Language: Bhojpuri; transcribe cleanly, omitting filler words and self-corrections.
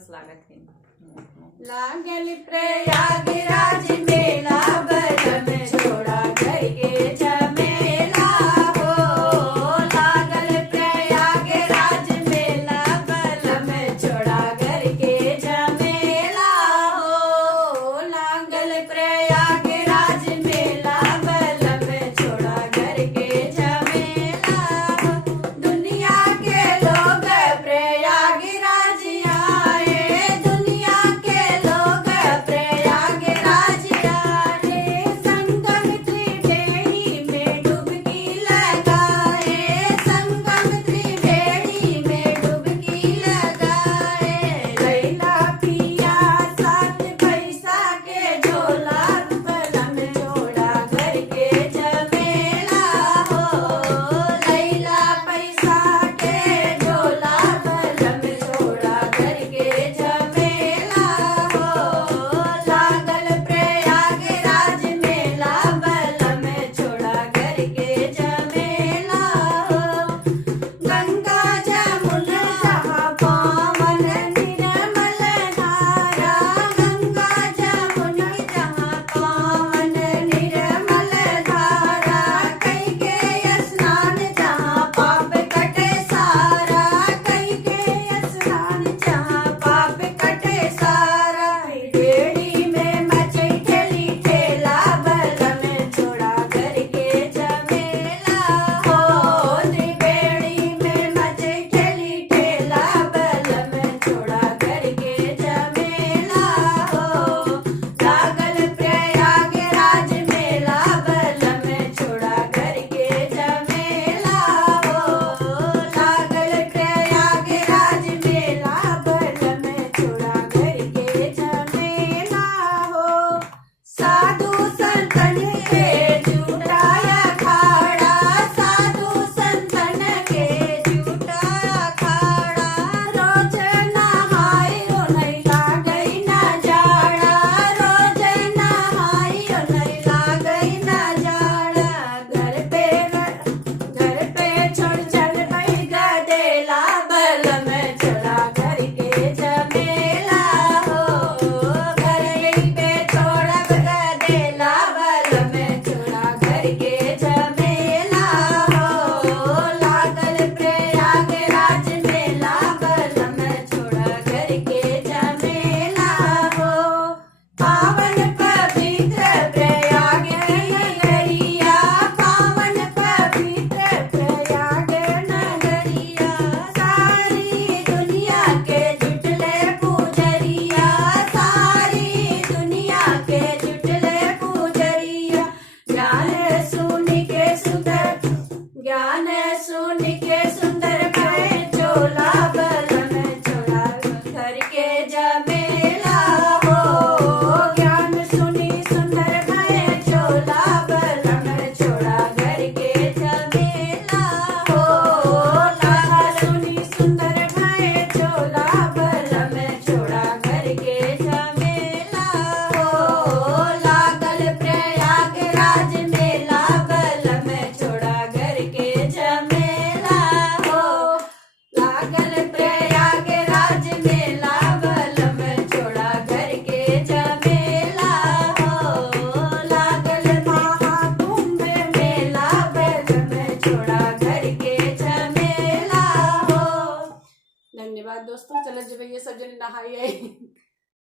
स्वागत है। लागल प्रयागराज मेला बलम छोड़ा घर के झमेला हो। लागल प्रयागराज मेला बलम छोड़ा घर के झमेला हो। लागल प्रयागराज मेला बलम छोड़ा घर के झमेला हो। दुनिया के लोग प्रयागराज आए, दुनिया के लोग प्रयागराज आए। संगम त्रिवेणी में डुबकी लगाए, संगम त्रिवेणी में डुबकी लगाए। लैला पिया सात पैसा के झोला बलम छोड़ा घर के झमेला हो। लैला पैसा के झोला बलम छोड़ा घर के झमेला हो। लागल प्रयागराज मेला बलम छोड़ा घर के झमेला हो। गंगा जमुना जहाँ पावन निर्मल धारा, गंगा जमुना जहाँ पावन निर्मल धारा। कई के स्नान जहाँ पाप कटे सारा, कई के स्नान जहाँ पाप कटे सारा। बेड़ी में मचे ठेली ठेला बलम छोड़ा घर के झमेला हो। त्रिवेणी में मचे ठेली ठेला बलम छोड़ा घर के झमेला हो। लागल प्रयागराज मेला बलम छोड़ा घर के झमेला हो। लागल प्रयागराज मेला बलम छोड़ा घर के झमेला हो। साधु संतन के जुटाया खाड़ा, साधु संतन के जुटाया खाड़ा। रोज नहायो नहीं लागई ना जाड़ा, रोज नहायो नहीं लागई ना जाड़ा। घर पे छोड़ चल पई गदेला बलम छोड़ा घर के झमेला हो। घर पे छोड़ब गदेला बलम छोड़ा घर के झमेला हो। लागल प्रयागराज मेला बलम छोड़ा घर के झमेला हो। पावन पवित्र प्रयाग नगरिया, पावन पवित्र प्रयाग नगरिया। सारी दुनिया के जुटले पूजरिया, सारी दुनिया के जुटले पूजरिया। ज्ञान सुन के सुंदर, ज्ञान सुन के सुंदर भय चोला बलम छोड़ा घर के झमेला हो। ज्ञान सुनी सुंदर भय चोला बलम छोड़ा घर के झमेला हो। लाला सुनी सुंदर भय चोला बलम छोड़ा घर के झमेला हो। लागल प्रयागराज मेला बलम छोड़ा घर के झमेला हो। लागल प्रयागराज मेला बलम छोड़ा घर के झमेला हो। लागल महाकुंभ मेला बलम छोड़ा घर के झमेला हो। धन्यवाद दोस्तों, चलो जब ये सब जन नहाइए।